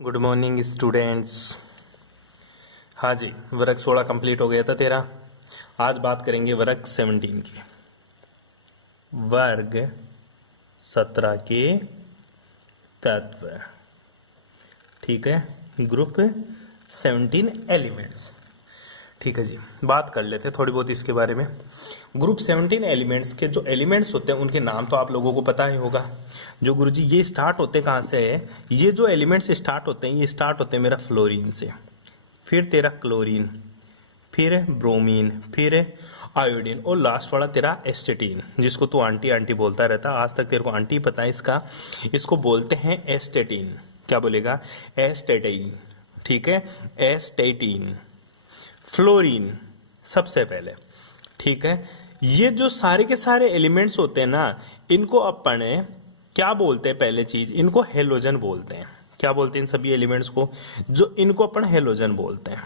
Good morning students. हाँ जी, वर्ग 16 complete हो गया था तेरा। आज बात करेंगे वर्ग 17 की। वर्ग 17 के तत्व, ठीक है। ग्रुप 17 एलिमेंट्स, ठीक है जी। बात कर लेते हैं थोड़ी बहुत इसके बारे में। ग्रुप 17 एलिमेंट्स के जो एलिमेंट्स होते हैं उनके नाम तो आप लोगों को पता ही होगा। जो गुरुजी ये स्टार्ट होते हैं कहाँ से है, ये जो एलिमेंट्स स्टार्ट होते हैं ये स्टार्ट होते हैं मेरा फ्लोरीन से, फिर तेरा क्लोरीन, फिर ब्रोमीन, फिर आयोडीन और लास्ट वाला तेरा एस्टेटीन, जिसको तू आंटी आंटी बोलता रहता। आज तक तेरे को आंटी पता है इसका। इसको बोलते हैं एस्टेटीन। क्या बोलेगा? एस्टेटीन, ठीक है। एस्टेटीन, फ्लोरीन सबसे पहले, ठीक है। ये जो सारे के सारे एलिमेंट्स होते हैं ना, इनको अपन क्या बोलते हैं? पहले चीज, इनको हेलोजन बोलते हैं। क्या बोलते हैं इन सभी एलिमेंट्स को? जो इनको अपन हेलोजन बोलते हैं,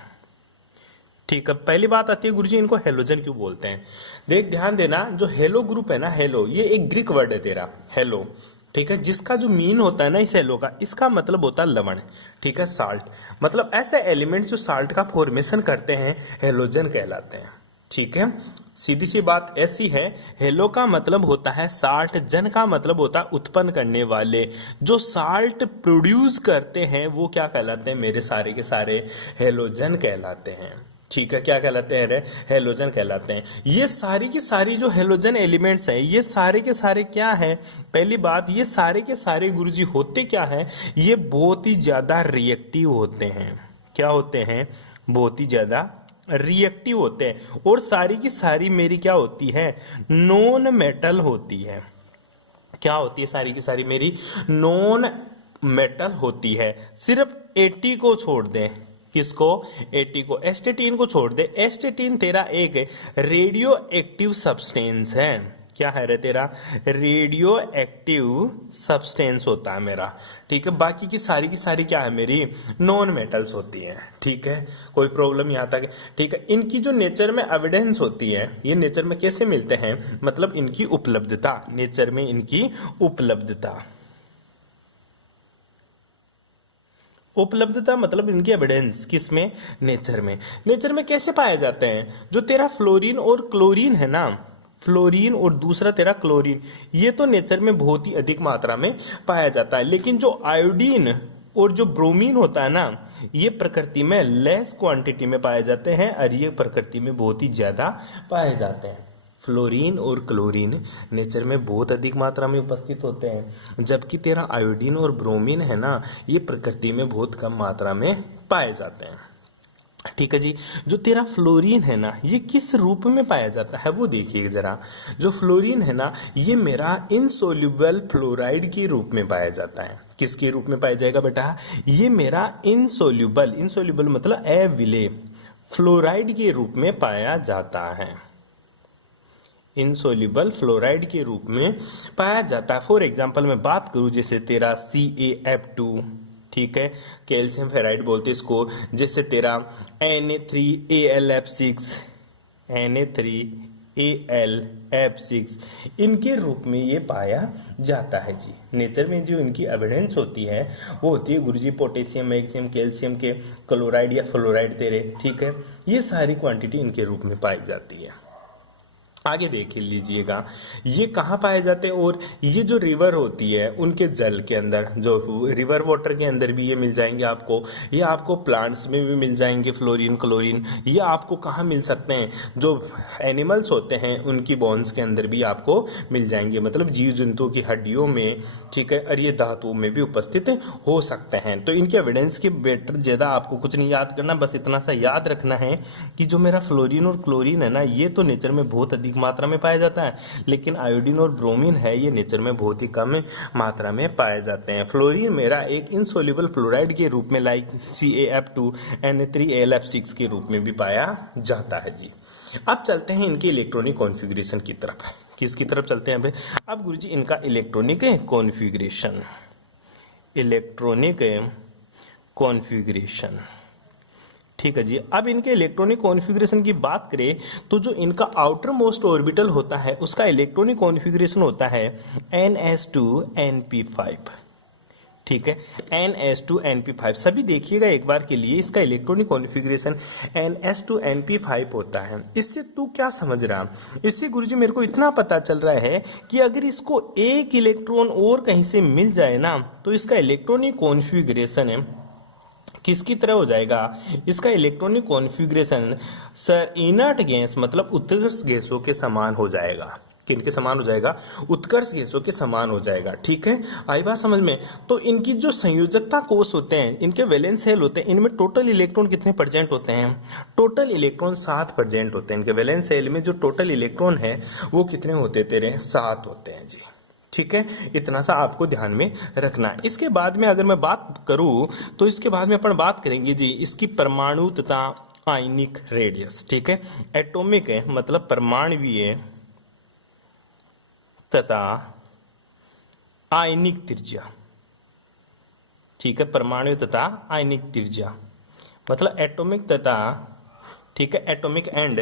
ठीक है। पहली बात आती है गुरुजी इनको हेलोजन क्यों बोलते हैं। देख ध्यान देना, जो हेलो ग्रुप है ना, हेलो ये एक ग्रीक वर्ड है तेरा, हेलो, ठीक है। जिसका जो मीन होता है ना इस हेलो का, इसका मतलब होता है लवण, ठीक है, साल्ट। मतलब ऐसे एलिमेंट्स जो साल्ट का फॉर्मेशन करते हैं हेलोजन कहलाते हैं, ठीक है। सीधी सी बात ऐसी है, हेलो का मतलब होता है साल्ट, जन का मतलब होता है उत्पन्न करने वाले। जो साल्ट प्रोड्यूस करते हैं वो क्या कहलाते हैं? मेरे सारे के सारे हेलोजन कहलाते हैं, ठीक है। क्या कहलाते हैं रे? हेलोजन कहलाते हैं। ये सारी की सारी जो हेलोजन एलिमेंट्स हैं, ये सारे के सारे क्या है? पहली बात, ये सारे के सारे गुरुजी होते क्या है? ये बहुत ही ज्यादा रिएक्टिव होते हैं। क्या होते हैं? बहुत ही ज्यादा रिएक्टिव होते हैं। और सारी की सारी मेरी क्या होती है? नॉन मेटल होती है। क्या होती है? सारी की सारी मेरी नॉन मेटल होती है। सिर्फ 80 को छोड़ दें। किसको? 80 को, एस्टेटीन को छोड़ दे। एस्टेटीन तेरा एक रेडियो एक्टिव सब्सटेंस है। क्या है रे तेरा? रेडियो एक्टिव सब्सटेंस होता है मेरा, ठीक है। बाकी की सारी क्या है? मेरी नॉन मेटल्स होती हैं, ठीक है। कोई प्रॉब्लम यहां तक? ठीक है। इनकी जो नेचर में एविडेंस होती है, ये नेचर में कैसे मिलते हैं? मतलब इनकी उपलब्धता, नेचर में इनकी उपलब्धता, उपलब्धता मतलब इनकी एविडेंस किसमें? नेचर में। नेचर में कैसे पाए जाते हैं? जो तेरा फ्लोरीन और क्लोरीन है ना, फ्लोरीन और दूसरा तेरा क्लोरीन, ये तो नेचर में बहुत ही अधिक मात्रा में पाया जाता है। लेकिन जो आयोडीन और जो ब्रोमीन होता है ना, ये प्रकृति में लेस क्वांटिटी में पाए जाते हैं और ये प्रकृति में बहुत ही ज्यादा पाए जाते हैं। फ्लोरीन और क्लोरीन नेचर में बहुत अधिक मात्रा में उपस्थित होते हैं, जबकि तेरा आयोडीन और ब्रोमीन है ना, ये प्रकृति में बहुत कम मात्रा में पाए जाते हैं, ठीक है जी। जो तेरा फ्लोरीन है ना, ये किस रूप में पाया जाता है वो देखिए जरा। जो फ्लोरीन है ना, ये मेरा इनसोल्यूबल फ्लोराइड के रूप में पाया जाता है। किसके रूप में पाया जाएगा बेटा? ये मेरा इनसोल्यूबल, इनसोल्यूबल मतलब अविलेय, फ्लोराइड के रूप में पाया जाता है। इनसोल्यूबल फ्लोराइड के रूप में पाया जाता है। फॉर एग्जाम्पल मैं बात करूं, जैसे तेरा CaF2, ठीक है, कैल्शियम फेराइड बोलते इसको। जैसे तेरा Na3AlF6, Na3AlF6, इनके रूप में ये पाया जाता है जी। नेचर में जो इनकी एविडेंस होती है वो होती है गुरुजी पोटेशियम, मैग्नीशियम, कैल्शियम के क्लोराइड या फ्लोराइड तेरे, ठीक है। ये सारी क्वांटिटी इनके रूप में पाई जाती है। आगे देख लीजिएगा, ये कहाँ पाए जाते हैं? और ये जो रिवर होती है उनके जल के अंदर, जो रिवर वाटर के अंदर भी ये मिल जाएंगे आपको। ये आपको प्लांट्स में भी मिल जाएंगे फ्लोरीन क्लोरीन। ये आपको कहाँ मिल सकते हैं? जो एनिमल्स होते हैं उनकी बोन्स के अंदर भी आपको मिल जाएंगे, मतलब जीव जंतुओं की हड्डियों में, ठीक है। और ये धातुओं में भी उपस्थित हो सकते हैं। तो इनके एविडेंस के बेटर ज्यादा आपको कुछ नहीं याद करना, बस इतना सा याद रखना है कि जो मेरा फ्लोरीन और क्लोरीन है ना, ये तो नेचर में बहुत अधिक मात्रा में पाया जाता है, लेकिन आयोडीन और ब्रोमीन है ये नेचर में बहुत ही कम मात्रा में पाए जाते हैं। फ्लोरीन मेरा एक इनसोल्यूबल फ्लोराइड के रूप में, लाइक CaF2, Na3AlF6 के रूप में भी पाया जाता है जी। अब चलते हैं इनके इलेक्ट्रॉनिक कॉन्फ़िगरेशन की तरफ। किसकी तरफ चलते हैं अब गुरुजी? इनका इलेक्ट्रॉनिक कॉन्फ़िगरेशन, इलेक्ट्रॉनिक कॉन्फ़िगरेशन, ठीक है जी। अब इनके इलेक्ट्रॉनिक कॉन्फ़िगरेशन की बात करें तो जो इनका आउटर मोस्ट ऑर्बिटल होता है उसका इलेक्ट्रॉनिक कॉन्फ़िगरेशन होता है NS2 NP5, ठीक है। NS2Np5 सभी देखिएगा एक बार के लिए, इसका इलेक्ट्रॉनिक कॉन्फ़िगरेशन NS2Np5 होता है। इससे तू क्या समझ रहा? इससे गुरुजी मेरे को इतना पता चल रहा है कि अगर इसको एक इलेक्ट्रॉन और कहीं से मिल जाए ना, तो इसका इलेक्ट्रॉनिक कॉन्फ़िगरेशन है किसकी तरह हो जाएगा? इसका electronic configuration sir inert gas मतलब उत्कर्ष गैसों के समान हो जाएगा। किनके समान हो जाएगा? उत्कर्ष गैसों के समान हो जाएगा। ठीक है, आई बात समझ में? तो इनकी जो संयोजकता कोष होते हैं, इनके वैलेंस शेल होते हैं, इनमें टोटल इलेक्ट्रॉन कितने परसेंट होते हैं? टोटल इलेक्ट्रॉन 7% होते हैं। इनके वैलेंस शेल में जो टोटल इलेक्ट्रॉन है वो कितने होते तेरे? 7 होते हैं जी। ठीक है, इतना सा आपको ध्यान में रखना है। इसके बाद में अगर मैं बात करूं तो इसके बाद में अपन बात करेंगे जी इसकी परमाणु तथा आयनिक रेडियस। ठीक है, एटॉमिक है मतलब परमाणुवीय तथा आयनिक त्रिज्या। ठीक है, परमाणु तथा आयनिक त्रिज्या मतलब एटॉमिक तथा, ठीक है, एटॉमिक एंड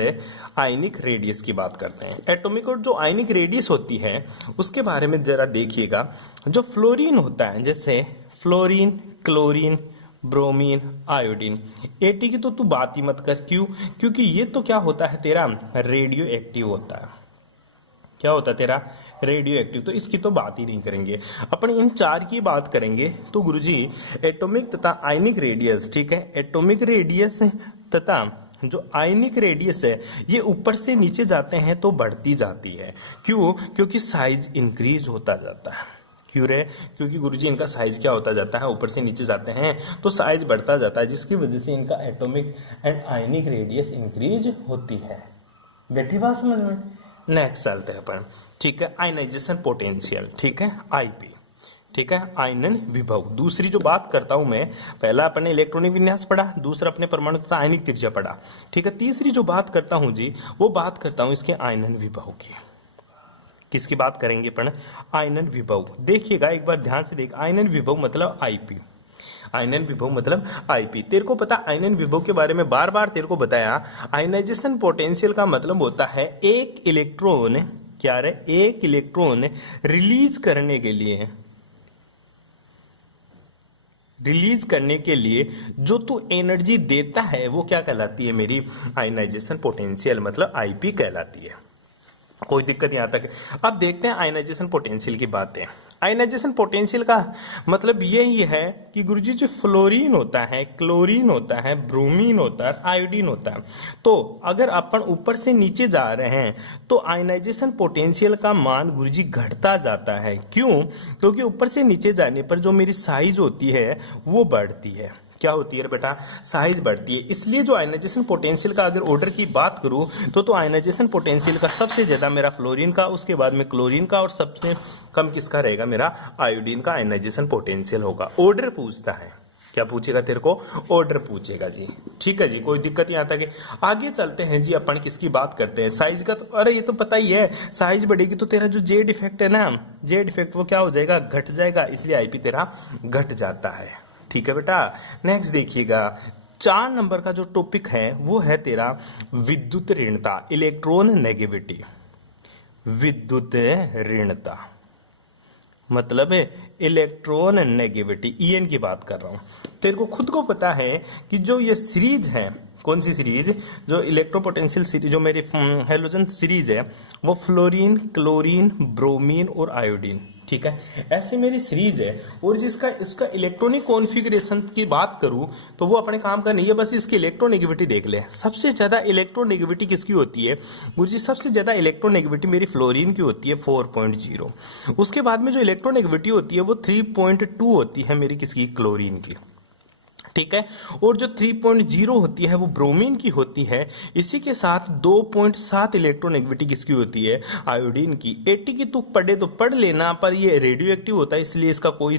आयनिक रेडियस की बात करते हैं। एटॉमिक और जो आयनिक रेडियस होती है उसके बारे में जरा देखिएगा। जो फ्लोरीन होता है, जैसे fluorine, chlorine, bromine, iodine, eighty की तो तू बात ही मत कर। क्यों? क्योंकि ये तो क्या होता है तेरा? रेडियो एक्टिव होता है। क्या होता है तेरा? Radio active. तो इसकी तो बात ही नहीं करेंगे अपन, इन 4 की बात करेंगे। तो गुरुजी एटॉमिक तथा आयनिक रेडियस, ठीक है, एटॉमिक रेडियस तथा जो आयनिक रेडियस है ये ऊपर से नीचे जाते हैं तो बढ़ती जाती है। क्यों? क्योंकि साइज इंक्रीज होता जाता है। क्यों रे? क्योंकि गुरुजी इनका साइज क्या होता जाता है? ऊपर से नीचे जाते हैं तो साइज बढ़ता जाता है, जिसकी वजह से इनका atomic and ionic radius increase होती है। बैठी बात समझ में? नेक्स्ट चलते हैं अपन। ठीक है, आयनाइजेशन पोटेंशियल, ठीक है, आईपी। ठीक है, आयनन विभव। दूसरी जो बात करता हूं मैं, पहला अपने इलेक्ट्रॉनिक विन्यास पढ़ा, दूसरा अपने परमाणु तथा आयनिक त्रिज्या पढ़ा। ठीक है, तीसरी जो बात करता हूं जी वो बात करता हूं इसके आयनन विभव की। किसकी बात करेंगे अपन? आयनन विभव। देखिएगा एक बार ध्यान से देख, आयनन विभव मतलब आईपी। आयनन विभव मतलब आईपी। तेरे को पता आयनन विभव के बारे में बार बार तेरे को बताया। आयनाइजेशन पोटेंशियल का मतलब होता है एक इलेक्ट्रॉन, क्या रे? एक इलेक्ट्रॉन रिलीज करने के लिए जो तू एनर्जी देता है वो क्या कहलाती है मेरी? आयनाइजेशन पोटेंशियल मतलब आईपी कहलाती है। कोई दिक्कत यहाँ तक? अब देखते हैं आयनाइजेशन पोटेंशियल की बातें। आयनाइजेशन पोटेंशियल का मतलब यही है कि गुरुजी जो फ्लोरीन होता है, क्लोरीन होता है, ब्रोमीन होता है, आयोडीन होता है, तो अगर अपन ऊपर से नीचे जा रहे हैं तो आयनाइजेशन पोटेंशियल का मान गुरुजी घटता जाता है। क्यों? क्योंकि ऊपर से नीचे जाने पर जो मेरी साइज होती है वो बढ़ती है। क्या होती है बेटा? साइज बढ़ती है। इसलिए जो आयनाइजेशन पोटेंशियल का अगर ऑर्डर की बात करूं तो आयनाइजेशन पोटेंशियल का सबसे ज्यादा मेरा फ्लोरीन का, उसके बाद में क्लोरीन का, और सबसे कम किसका रहेगा? मेरा आयोडीन का आयनाइजेशन पोटेंशियल होगा। ऑर्डर पूछता है, क्या पूछेगा तेरे को? ऑर्डर पूछेगा जी। ठीक है जी, कोई दिक्कत यहाँ तक है? आगे चलते हैं जी, अपन किसकी बात करते हैं? साइज का। तो अरे ये तो पता ही है, साइज बढ़ेगी तो तेरा जो जेड इफेक्ट है ना, जेड इफेक्ट वो क्या हो जाएगा? घट जाएगा, इसलिए आईपी तेरा घट जाता है। ठीक है बेटा, नेक्स्ट देखिएगा। 4 नंबर का जो टॉपिक है वो है तेरा विद्युत ऋणता, इलेक्ट्रॉन नेगेटिविटी। विद्युत ऋणता मतलब इलेक्ट्रॉन नेगेटिविटी, ईएन की बात कर रहा हूं। तेरे को खुद को पता है कि जो ये सीरीज है, कौन सी सीरीज? जो इलेक्ट्रोपोटेंशियल सीरीज, जो मेरी हेलोजन सीरीज है, वो फ्लोरीन, क्लोरीन, ब्रोमीन और आयोडीन। ठीक है, ऐसी मेरी सीरीज है। और जिसका इसका इलेक्ट्रॉनिक कॉन्फ़िगरेशन की बात करूं तो वो अपने काम का नहीं है, बस इसकी इलेक्ट्रोनेगेटिविटी देख ले। सबसे ज्यादा इलेक्ट्रोनेगेटिविटी किसकी होती है मुझे? सबसे ज्यादा इलेक्ट्रोनेगेटिविटी मेरी फ्लोरीन की होती है 4.0। उसके बाद में जो इलेक्ट्रोनेगेटिविटी होती है वो 3.2 होती है मेरी किसकी? क्लोरीन की। ठीक है, और जो 3.0 होती है वो ब्रोमीन की होती है। इसी के साथ 2.7 इलेक्ट्रोनेगेटिविटी किसकी होती है? आयोडीन की। 80 की तू पढ़े तो पढ़ लेना, पर ये रेडियो एक्टिव होता है इसलिए इसका कोई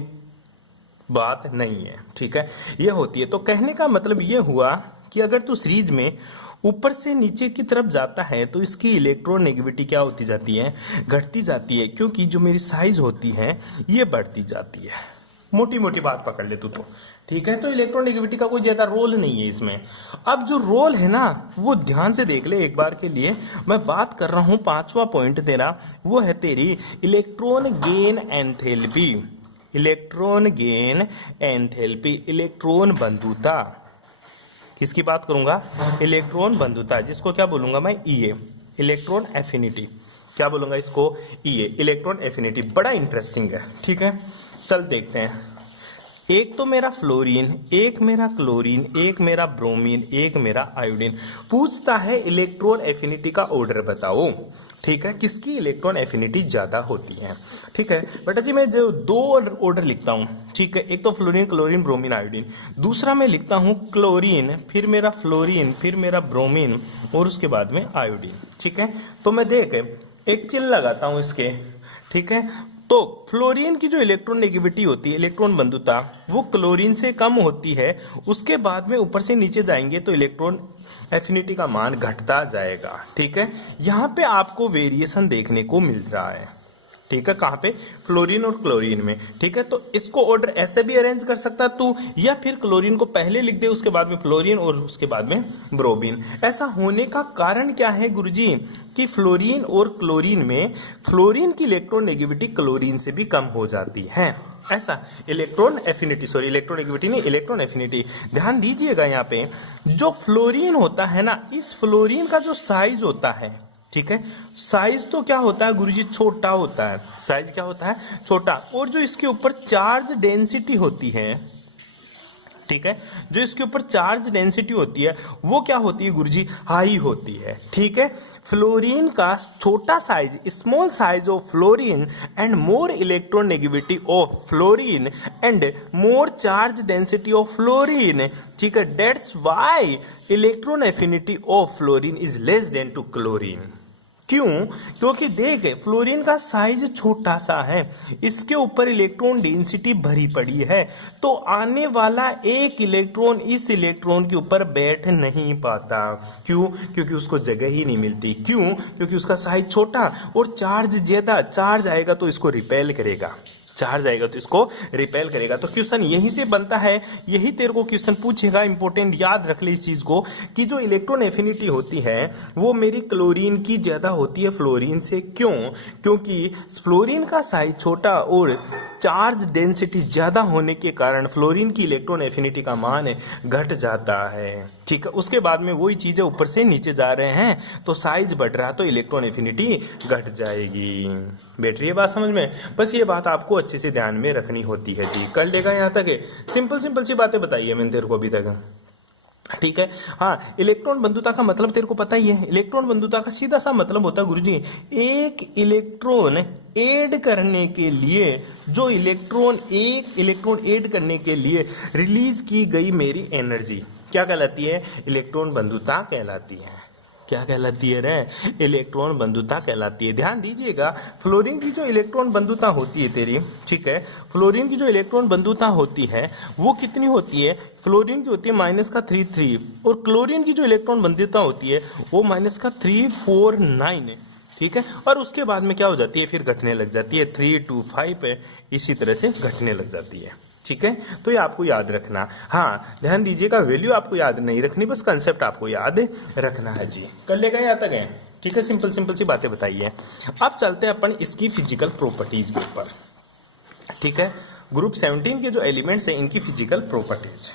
बात नहीं है। ठीक है, ये होती है। तो कहने का मतलब ये हुआ कि अगर तू सीरीज में ऊपर से नीचे की तरफ जाता है तो इसकी इलेक्ट्रोनेगेटिविटी क्या होती जाती है? घटती जाती है, क्योंकि जो मेरी साइज होती है ये बढ़ती जाती है। मोटी मोटी बात पकड़ ले तू तो। ठीक है, तो इलेक्ट्रोनेगेटिविटी का कोई ज्यादा रोल नहीं है इसमें। अब जो रोल है ना वो ध्यान से देख ले एक बार के लिए। मैं बात कर रहा हूं 5वां पॉइंट तेरा, वो है तेरी electron gain enthalpy. Electron gain enthalpy, electron बंधुता, किसकी बात करूंगा, इलेक्ट्रॉन बंधुता, जिसको क्या बोलूंगा मैं, ईए, इलेक्ट्रॉन एफिनिटी, क्या बोलूंगा इसको, ईए, इलेक्ट्रॉन एफिनिटी। बड़ा इंटरेस्टिंग है, ठीक है। चल देखते हैं, एक तो मेरा फ्लोरीन, एक मेरा क्लोरीन, एक मेरा ब्रोमीन, एक मेरा आयोडीन। पूछता है इलेक्ट्रॉन एफिनिटी का ऑर्डर बताओ, ठीक है, किसकी इलेक्ट्रॉन एफिनिटी ज्यादा होती है। ठीक है बेटा जी, मैं जो दो ऑर्डर लिखता हूं, ठीक है, एक तो फ्लोरीन, क्लोरीन, ब्रोमीन, आयोडीन, दूसरा मैं लिखता हूं क्लोरीन, फिर मेरा फ्लोरीन, फिर मेरा ब्रोमीन और उसके बाद में आयोडीन। ठीक है, तो मैं देख एक चिन्ह लगाता हूं इसके, ठीक है। तो फ्लोरीन की जो इलेक्ट्रॉन नेगेटिविटी होती है, इलेक्ट्रॉन बंधुता, वो क्लोरीन से कम होती है। उसके बाद में ऊपर से नीचे जाएंगे तो इलेक्ट्रॉन एफिनिटी का मान घटता जाएगा। ठीक है, यहां पे आपको वेरिएशन देखने को मिल रहा है। ठीक है, कहां पे, फ्लोरीन और क्लोरीन में। ठीक है, तो इसको ऑर्डर ऐसे भी अरेंज कर सकता तू, या फिर क्लोरीन को पहले लिख दे, उसके बाद में फ्लोरीन और उसके बाद में ब्रोमीन। ऐसा होने का कारण क्या है गुरुजी, कि फ्लोरीन और क्लोरीन में फ्लोरीन की इलेक्ट्रॉन नेगेटिविटी क्लोरीन से भी कम हो जाती है। ऐसा electron affinity, sorry electron negativity नहीं, इलेक्ट्रॉन एफिनिटी। ध्यान दीजिएगा, यहाँ पे जो फ्लोरीन होता है ना, इस फ्लोरीन का जो साइज होता है, ठीक है, साइज तो क्या होता है गुरुजी, छोटा होता है। साइज क्या होता है, छोटा। और जो इसके ऊपर चार्ज डेंसिटी होती है, ठीक है, जो इसके ऊपर चार्ज डेंसिटी होती है वो क्या होती है गुरुजी, हाई होती है। ठीक है, फ्लोरीन का छोटा size, small size of fluorine and more electron negativity of fluorine and more charge density of fluorine. ठीक है, that's why electron affinity of fluorine is less than to chlorine. क्यों, क्योंकि देख फ्लोरीन का साइज छोटा सा है, इसके ऊपर इलेक्ट्रॉन डेंसिटी भरी पड़ी है, तो आने वाला एक इलेक्ट्रॉन इस इलेक्ट्रॉन के ऊपर बैठ नहीं पाता। क्यों, क्योंकि उसको जगह ही नहीं मिलती। क्यों, क्योंकि उसका साइज छोटा और चार्ज ज्यादा, चार्ज आएगा तो इसको रिपेल करेगा, चार्ज आएगा तो इसको रिपेल करेगा। तो क्वेश्चन यहीं से बनता है, यही तेरे को क्वेश्चन पूछेगा, इंपॉर्टेंट, याद रख ले इस चीज को, कि जो इलेक्ट्रॉन एफिनिटी होती है वो मेरी क्लोरीन की ज्यादा होती है फ्लोरीन से। क्यों, क्योंकि फ्लोरीन का साइज छोटा और चार्ज डेंसिटी ज्यादा होने के कारण फ्लोरीन की इलेक्ट्रॉन एफिनिटी का मान घट जाता है। ठीक है, उसके बाद में वही चीजें ऊपर से नीचे जा रहे हैं तो साइज बढ़ रहा तो इलेक्ट्रॉन एफिनिटी घट जाएगी। बैठ रही है बात समझ में? बस ये बात आपको अच्छे से ध्यान में रखनी होती है जी। कर लेगा यहाँ तक? सिंपल सिंपल सी बातें बताई है मैंने तेरे को अभी तक। ठीक है, हाँ, इलेक्ट्रॉन बंधुता का मतलब तेरे को पता ही है। इलेक्ट्रॉन बंधुता का सीधा सा मतलब होता है गुरुजी, एक इलेक्ट्रॉन ऐड करने के लिए, जो इलेक्ट्रॉन एक इलेक्ट्रॉन ऐड करने के लिए रिलीज की गई मेरी एनर्जी क्या कहलाती है? इलेक्ट्रॉन बंधुता कहलाती है। क्या कहलाती है रे? इलेक्ट्रॉन बंधुता कहलाती है। ध्यान दीजिएगा, फ्लोरीन की जो इलेक्ट्रॉन बंधुता होती है तेरी, ठीक है, फ्लोरीन की जो इलेक्ट्रॉन बंधुता होती है वो कितनी होती है? फ्लोरीन की होती है -3 और क्लोरीन की जो इलेक्ट्रॉन बंधुता होती है वो -349। ठीक है, और उसके बाद में क्या हो जाती है? फिर घटने लग जाती है, 3 to 5 इसी तरह से घटने लग जाती है। ठीक है, तो ये आपको याद रखना। हाँ, ध्यान दीजिएगा, वैल्यू आपको याद नहीं रखनी, बस कंसेप्ट आपको याद रखना है जी। कर लेगा या तक है? ठीक है, सिंपल सिंपल सी बातें बताइए। अब चलते हैं अपन इसकी फिजिकल प्रॉपर्टीज के ऊपर। ठीक है, ग्रुप 17 के जो एलिमेंट्स हैं इनकी फिजिकल प्रॉपर्टीज,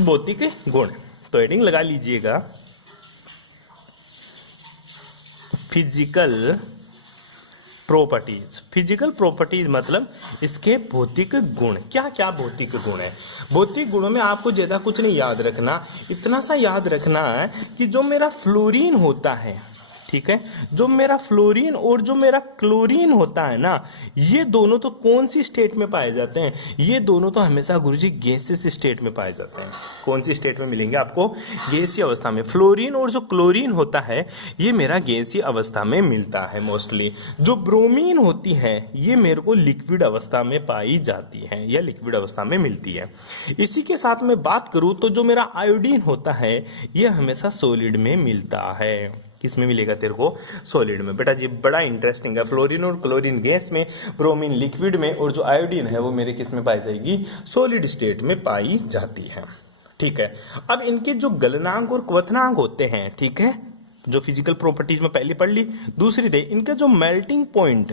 भौतिक गुण। तो हेडिंग लगा लीजिएगा, फिजिकल प्रॉपर्टीज। फिजिकल प्रॉपर्टीज मतलब इसके भौतिक गुण। क्या क्या भौतिक गुण है? भौतिक गुणों में आपको ज्यादा कुछ नहीं याद रखना, इतना सा याद रखना है कि जो मेरा फ्लोरीन होता है, ठीक है, जो मेरा फ्लोरीन और जो मेरा क्लोरीन होता है ना, ये दोनों तो कौन सी स्टेट में पाए जाते हैं? ये दोनों तो हमेशा गुरुजी गैसियस स्टेट में पाए जाते हैं। कौन सी स्टेट में मिलेंगे आपको? गैसीय अवस्था में। फ्लोरीन और जो क्लोरीन होता है ये मेरा गैसीय अवस्था में मिलता है मोस्टली। जो ब्रोमीन होती है ये मेरे को लिक्विड अवस्था में पाई जाती है या लिक्विड अवस्था में मिलती है। इसी के साथ में बात करूं तो जो मेरा आयोडीन होता है ये हमेशा सॉलिड में मिलता है। किसमें मिलेगा तेरे को? सॉलिड में। बेटा जी बड़ा इंटरेस्टिंग है, फ्लोरीन और क्लोरीन गैस में, ब्रोमीन लिक्विड में, और जो आयोडीन है वो मेरे किस में पाई जाएगी? सॉलिड स्टेट में पाई जाती है। ठीक है, अब इनके जो गलनांक और क्वथनांक होते हैं, ठीक है, जो फिजिकल प्रॉपर्टीज में पहले पढ़ ली। दूसरी थे इनका जो मेल्टिंग पॉइंट,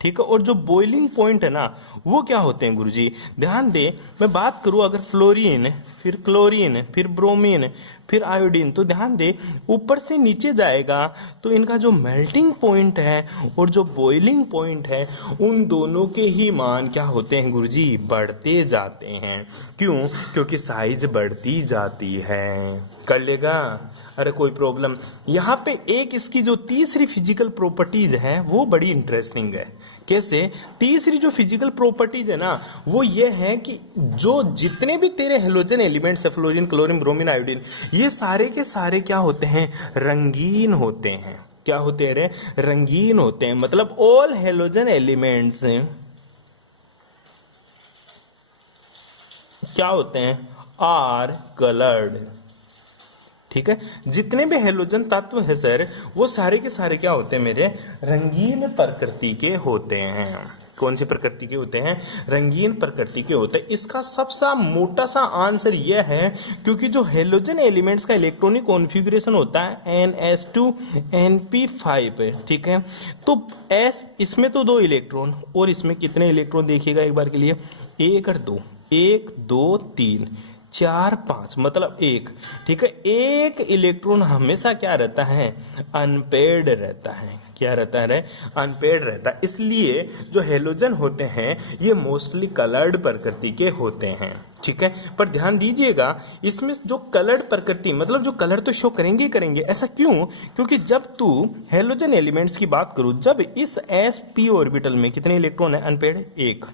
ठीक है। और जो बॉइलिंग पॉइंट है ना वो क्या होते हैं गुरुजी, ध्यान दे, मैं बात करूं अगर फ्लोरीन, फिर क्लोरीन, फिर ब्रोमीन, फिर आयोडीन, तो ध्यान दे ऊपर से नीचे जाएगा तो इनका जो मेल्टिंग पॉइंट है और जो बॉइलिंग पॉइंट है उन दोनों के ही मान क्या होते हैं गुरुजी, बढ़ते जाते हैं। क्यों? क्योंकि साइज बढ़ती जाती है। कर लेगा? अरे कोई प्रॉब्लम? यहाँ पे एक इसकी जो तीसरी फिजिकल प्रॉपर्टीज है वो बड़ी इंटरेस्टिंग है। कैसे? तीसरी जो फिजिकल प्रॉपर्टीज है ना वो ये है कि जो जितने भी तेरे हेलोजन एलिमेंट्स है, फ्लोरीन, क्लोरीन, ब्रोमीन, आयोडीन, ये सारे के सारे क्या होते हैं, रंगीन होते हैं। क्या होते हैं रे? रंगीन होते हैं। मतलब ऑल हेलोजन एलिमेंट्स क्या होते हैं, आर कलर्ड। ठीक है, जितने भी हेलोजन तत्व है सर वो सारे के सारे क्या होते हैं मेरे, रंगीन प्रकृति के होते हैं। कौन सी प्रकृति के होते हैं? रंगीन प्रकृति के होते हैं। इसका सबसे मोटा सा आंसर यह है क्योंकि जो हेलोजन एलिमेंट्स का इलेक्ट्रॉनिक कॉन्फ़िगरेशन होता है NS2 NP5, ठीक है। तो S इसमें तो 2 इलेक्ट्रॉन और इसमें कितने इलेक्ट्रॉन देखिएगा एक बार के लिए, 1 और 2, 1 2 3 4 5, मतलब 1, ठीक है। एक इलेक्ट्रॉन हमेशा क्या रहता है, अनपेयर्ड रहता है। क्या रहता है? अनपेयर्ड रहता है। इसलिए जो हेलोजन होते हैं ये मोस्टली कलर्ड प्रकृति के होते हैं, ठीक है। पर ध्यान दीजिएगा इसमें जो कलर्ड प्रकृति मतलब जो कलर तो शो करेंगे ही करेंगे। ऐसा क्यों? क्योंकि जब तू हेलोजन एलिमेंट्स की बात करूं, जब इस sp ऑर्बिटल में कितने इलेक्ट्रॉन है अनपेयर्ड, 1,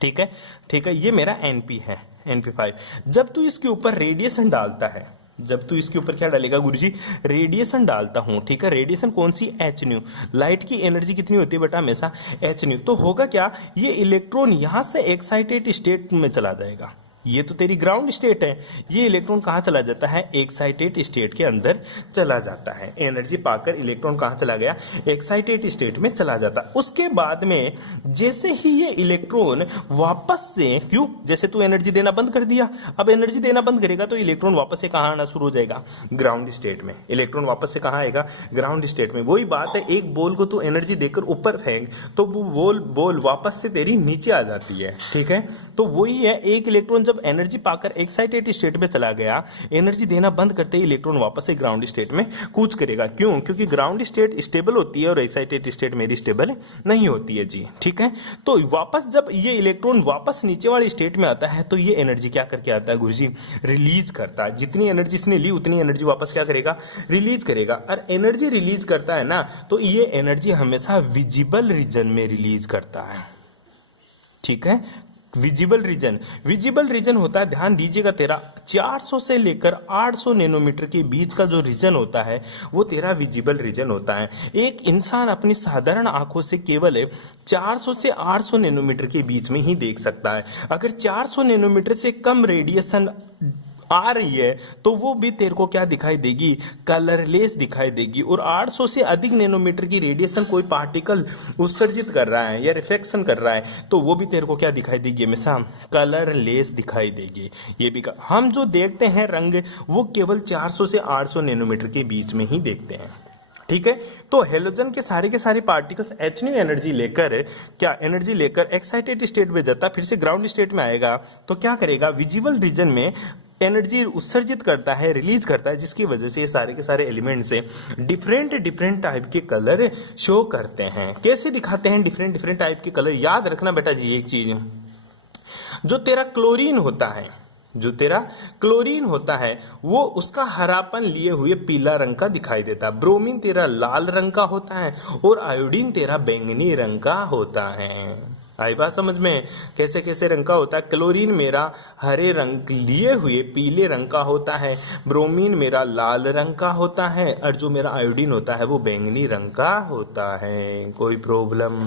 ठीक है। ठीक है, ये मेरा NP है, NP5। जब तू इसके ऊपर रेडिएशन डालता है, जब तू इसके ऊपर क्या डालेगा गुरुजी, रेडिएशन डालता हूं, ठीक है। रेडिएशन कौन सी? hν। लाइट की एनर्जी कितनी होती है बेटा? हमेशा hν। तो होगा क्या, ये इलेक्ट्रॉन यहां से एक्साइटेड स्टेट में चला जाएगा। ये तो तेरी ग्राउंड स्टेट है, ये इलेक्ट्रॉन कहां चला जाता है, एक्साइटेड स्टेट के अंदर चला जाता है। एनर्जी पाकर इलेक्ट्रॉन कहां चला गया, एक्साइटेड स्टेट में चला जाता है। उसके बाद में जैसे ही ये इलेक्ट्रॉन वापस से, क्यों, जैसे तू एनर्जी देना बंद कर दिया, अब एनर्जी देना बंद करेगा तो इलेक्ट्रॉन वापस से कहां आना शुरू हो जाएगा, ग्राउंड स्टेट में। इलेक्ट्रॉन वापस से कहां आएगा, ग्राउंड स्टेट में। वही बात है, एक बॉल को तू एनर्जी देकर ऊपर फेंक तो वो बॉल वापस से तेरी नीचे आ जाती है, ठीक है। तो वही है, एक इलेक्ट्रॉन जब एनर्जी पाकर एक्साइटेड स्टेट में चला गया, एनर्जी देना बंद करते ही इलेक्ट्रॉन वापस से ग्राउंड स्टेट में कूच करेगा। क्यों? क्योंकि ग्राउंड स्टेट स्टेबल होती है और एक्साइटेड स्टेट मेरी स्टेबल नहीं होती है जी, ठीक है। तो वापस जब ये इलेक्ट्रॉन वापस नीचे वाली स्टेट में आता है तो ये एनर्जी क्या करके आता है गुरुजी, रिलीज करता है। जितनी एनर्जी इसने ली उतनी एनर्जी वापस क्या करेगा, रिलीज करेगा। और एनर्जी रिलीज करता है ना तो ये एनर्जी हमेशा विजिबल रीजन में रिलीज करता है, ठीक है। विजिबल रीजन होता है, ध्यान दीजिएगा, तेरा 400 से लेकर 800 नैनोमीटर के बीच का जो रीजन होता है वो तेरा विजिबल रीजन होता है। एक इंसान अपनी साधारण आंखों से केवल 400 से 800 नैनोमीटर के बीच में ही देख सकता है। अगर 400 नैनोमीटर से कम रेडिएशन आ रही है तो वो भी तेरे को क्या दिखाई देगी, कलरलेस दिखाई देगी। और 800 से अधिक नैनोमीटर की रेडिएशन कोई पार्टिकल उत्सर्जित कर रहा है या रिफ्लेक्शन कर रहा है तो वो भी तेरे को क्या दिखाई देगी, हमेशा कलरलेस दिखाई देगी। ये भी हम जो देखते हैं रंग वो केवल 400 से 800 नैनोमीटर के बीच में ही देखते हैं, ठीक है। तो हेलोजन के सारे पार्टिकल्स hν एनर्जी लेकर, क्या एनर्जी लेकर एक्साइटेड स्टेट में जाता, फिर से ग्राउंड स्टेट में आएगा तो क्या करेगा, विजिबल रीजन में एनर्जी उत्सर्जित करता है, रिलीज करता है, जिसकी वजह से ये सारे के सारे एलिमेंट्स से डिफरेंट टाइप के कलर शो करते हैं। कैसे दिखाते हैं डिफरेंट टाइप के कलर? याद रखना बेटा जी एक चीज, जो तेरा क्लोरीन होता है वो उसका हरापन लिए हुए पीला रंग का दिखाई देता है, ब्रोमीन तेरा लाल रंग का होता है और आयोडीन तेरा बैंगनी रंग का होता है। आई बात समझ में? कैसे कैसे रंग का होता है? क्लोरीन मेरा हरे रंग लिए हुए पीले रंग का होता है, ब्रोमीन मेरा लाल रंग का होता है और जो मेरा आयोडीन होता है वो बैंगनी रंग का होता है। कोई प्रॉब्लम?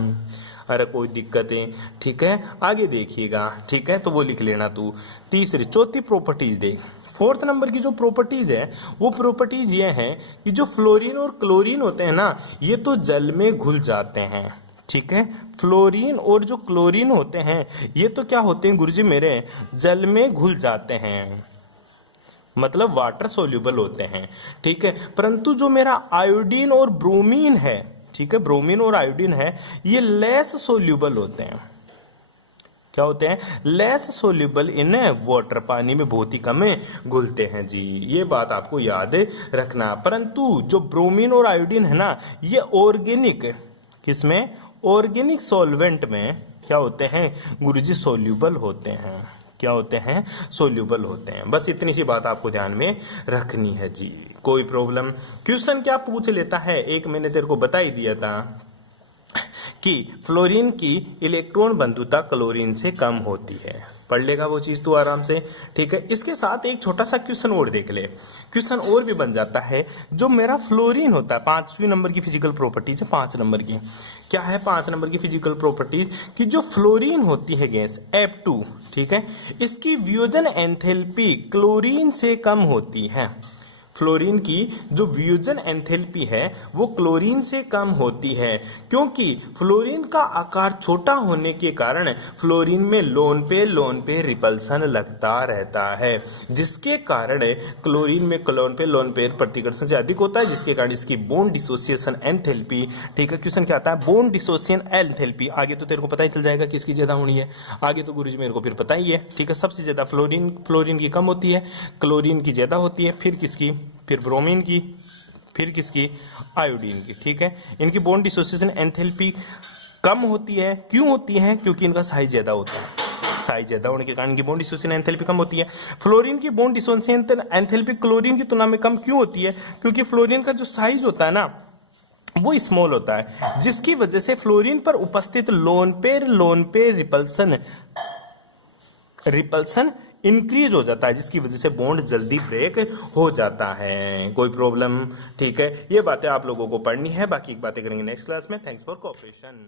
अरे कोई दिक्कतें? ठीक है, आगे देखिएगा, ठीक है, तो वो लिख लेना तू। चौथी प्रॉपर्टीज देख। 4th नंबर की जो प्रॉपर्टीज है वो प्रॉपर्टीज ये हैं कि जो फ्लोरीन और क्लोरीन होते हैं ना ये तो जल में घुल जाते हैं, ठीक है। फ्लोरीन और जो क्लोरीन होते हैं ये तो क्या होते हैं गुरुजी मेरे, जल में घुल जाते हैं, मतलब वाटर सोल्यूबल होते हैं, ठीक है। परंतु जो मेरा आयोडीन और ब्रोमीन है ठीक है, ब्रोमीन और आयोडीन है, ये लेस सोल्यूबल होते हैं। क्या होते हैं? लेस सोल्यूबल इन वाटर, पानी में बहुत ही कम घुलते हैं जी, ये बात आपको याद रखना। परंतु जो ब्रोमीन और आयोडीन है ना, ये ऑर्गेनिक, किसमें? ऑर्गेनिक सॉल्वेंट में क्या होते हैं गुरुजी? सोल्यूबल होते हैं। क्या होते हैं? सोल्यूबल होते हैं। बस इतनी सी बात आपको ध्यान में रखनी है जी। कोई प्रॉब्लम? क्वेश्चन क्या पूछ लेता है, एक मैंने तेरे को बता ही दिया था कि फ्लोरीन की इलेक्ट्रॉन बंधुता क्लोरीन से कम होती है। पढ़ लेगा वो चीज तू आराम से, ठीक है। इसके साथ एक छोटा सा क्वेश्चन और देख ले, क्वेश्चन और भी बन जाता है। जो मेरा फ्लोरीन होता है, 5वीं नंबर की फिजिकल प्रॉपर्टीज है, 5 नंबर की। क्या है 5 नंबर की फिजिकल प्रॉपर्टीज? कि जो फ्लोरीन होती है गैस F2, ठीक है, इसकी वियोजन एंथैल्पी क्लोरीन से कम होती है। फ्लोरीन की जो वियोजन एंथैल्पी है वो क्लोरीन से कम होती है, क्योंकि फ्लोरीन का आकार छोटा होने के कारण फ्लोरीन में लोन पे रिपल्सन लगता रहता है, जिसके कारण क्लोरीन में लोन पे प्रतिकर्षण से अधिक होता है, जिसके कारण इसकी बॉन्ड डिसोसिएशन एंथैल्पी, ठीक है। क्वेश्चन क्या आता है? Bond dissociation enthalpy. आगे तो तेरे को पता ही चल जाएगा किसकी ज्यादा होनी है, आगे तो गुरुजी मेरे को फिर पता ही है, ठीक है। सबसे ज्यादा फ्लोरीन की कम होती है, क्लोरीन की ज्यादा होती है, फिर किसकी? फिर ब्रोमीन की, फिर किसकी? आयोडीन की, ठीक है। इनकी बॉन्ड डिसोसिएशन एंथैल्पी कम होती है। क्यों होती है? क्योंकि इनका साइज ज्यादा होता है, साइज ज्यादा होने के कारण इनकी बॉन्ड डिसोसिएशन एंथैल्पी कम होती है। फ्लोरीन की बॉन्ड डिसोसिएशन एंथैल्पी क्लोरीन की तुलना में कम क्यों होती है? क्योंकि फ्लोरीन का जो साइज होता है ना वो स्मॉल होता है, जिसकी वजह से फ्लोरीन पर उपस्थित लोन पे रिपल्सन इंक्रीज हो जाता है, जिसकी वजह से बॉन्ड जल्दी ब्रेक हो जाता है। कोई प्रॉब्लम? ठीक है, ये बातें आप लोगों को पढ़नी है, बाकी बातें करेंगे नेक्स्ट क्लास में। Thanks for cooperation.